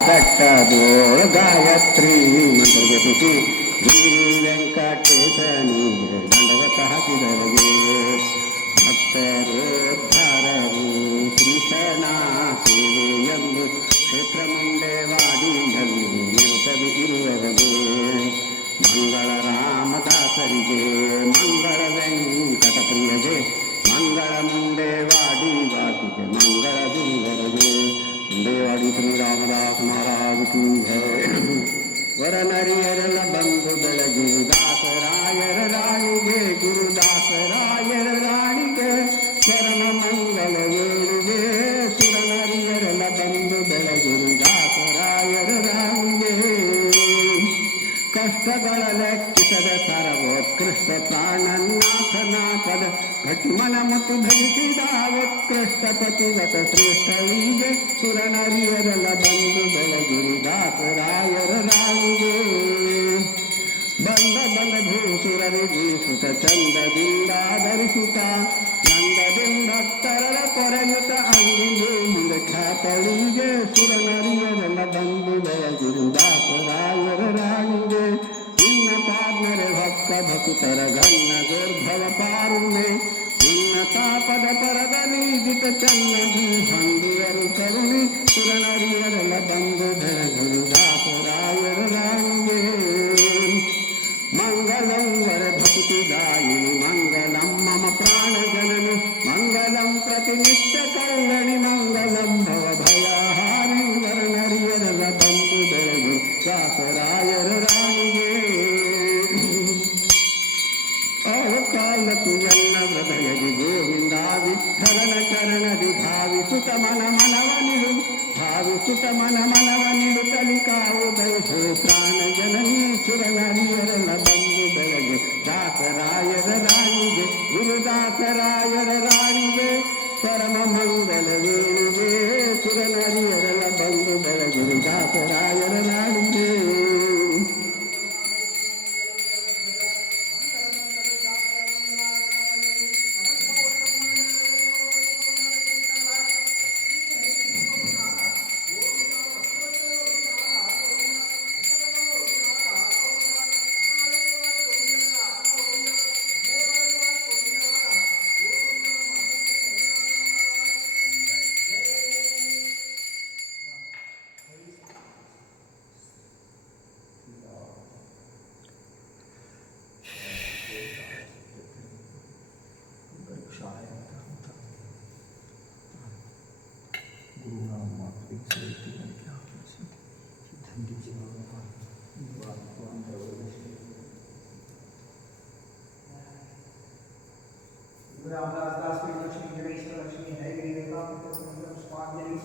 ದಟ್ಟದೋಳ ಗಾಯತ್ರಿ ಮಂತ್ರಜಪಿಸಿ ಗಿರಿ ವೆಂಕಟೇಶ ನೀರು ದಂಡವತ ಹಾಕಿದರಿಗೆ ಭಕ್ತರೋದ್ಧಾರರು ಶ್ರೀಶನ ಸೇವೆ ಎಂದು ಕ್ಷೇತ್ರ ಮುಂದೆ ವಾಡಿಯಲ್ಲಿ ನಿರುತದು ಇರುವವರಿಗೆ ಮಂಗಳ ರಾಮದಾಸರಿಗೆ ಮಂಗಳ ವೆಂಕಟಪ್ರಿಯಗೆ ಮಂಗಳ ಮುಂದೆ ವಾಡಿ ವಾಸಿಗೆ ಮಂಗಳ ದುಂಗರಿಗೆ ಮುಂದೇವಾಡಿ ಶ್ರೀ ರಾಮದಾಸ ಮಹಾರಾಜ ಕೀ ಜೈ. ವರನರಿಯರೆಲ್ಲ ಬಂದು ಬೆಳಗಿ ದಾಸರಾಯರ ರಾಣಿಗೆ ಗುರುದಾಸರಾಯರ ರಾಣಿಗೆ ಶರಣ ಮಂಗಲ ವೇಳಿಗೆ ಸುರನರಿಯರೆಲ್ಲ ಬಂದು ಬೆಳಗಿ ದಾಸರಾಯರ ರಾಣಿಗೆ ಕಷ್ಟಗಳ ಲೆಕ್ಕಿಸದ ಸರ್ವೋತ್ಕೃಷ್ಟ ಪ್ರಾಣನಾಥನ ಪದ ಘಟಿಮನ ಮತ್ತು ಭಜಿಸಿದ ಉತ್ಕೃಷ್ಟ ಪತಿಗತ ಶ್ರೇಷ್ಠಳಿಗೆ ಸುರನರಿಯರೆಲ್ಲ ಬಂದು ಬೆಳಗಿರಿ ದಾಸರಾಯರ ರಾಣಿಗೆ ಬಂದ ಭೂಸುರರಿಗೆ ಸುತ ಚಂದದಿಂದ ಧರಿಸುತ್ತ ನಂದದಿಂದ ತರಳ ಕೊರೆಯುತ್ತ ಅಂದಿಗೆ ಮುಂದೆ ಖ್ಯಾತಳಿಗೆ ಸುರನರಿಯರೆಲ್ಲ ಬಂದು ಬೆಳಗಿರಿ ದಾಸರಾಯರ ರಾಣಿಗೆ ಇನ್ನ ಪಾರ್ನರೆ ಭಕ್ತ ಭಕ್ತರ ಗನ್ನ ಗೋರ್ಭವ ಪಾರುಣೆ ಇನ್ನ ತಾಪದ ಪರದಲ್ಲಿ ದಿಟ ಚನ್ನದಿ ಹೊಂದಿಯರು ಕರುಣಿ ಸುರನರಿಯರೆಲ್ಲ ಬಂದು ಬೆಳಗಿರಿ ದಾಸರಾಯರ ರಾಣಿಗೆ ಮಂಗಳಂ ವರ ಭಕ್ತಿದಾಯಿನಿ ಮಂಗಳಂ ಮಮ ಪ್ರಾಣ ಜನನಿ ಮಂಗಳಂ ಪ್ರತಿನಿತ್ಯ ಕಲ್ಯಾಣಿ ಮಂಗಳಂ ಭವ ಭಯಹಾರಿ ವರನರಿಯರೆಲ್ಲ ಬಂದು ಬೆಳಗು ದಾಸರಾಯರ ರಾಣಿಗೆ ಕಾಲಕ್ಕೂ ಎಲ್ಲ ಹೃದಯದಿ ಗೋವಿಂದ ವಿಠಲನ ಚರಣದಿ ಭಾವಿಸುತ್ತ ಮನವನಿಡು ಭಾವಿಸುತ್ತ ಮನವನಿಡು ಕಲಿಕಾವು ದಯಸೋ ಪ್ರಾಣ ಜನನೀ ಸುರನರಿಯರೆಲ್ಲ ಬಂದು ಬೆಳಗ್ಗೆ ದಾಸರಾಯರ ರಾಣಿಗೆ ಗುರುದಾಸರಾಯರ ರಾಣಿಗೆ ಪರಮ ಮಂಗಲ ವೇಣಿಗೆ ಸುರನರಿಯರೆಲ್ಲ ಬಂದು ಬೆಳಗ್ಗೆ ದಾಸರಾಯರ ರಾಣಿಗೆ रामदास दास की लक्ष्मी गणेश लक्ष्मी है देवता स्वामी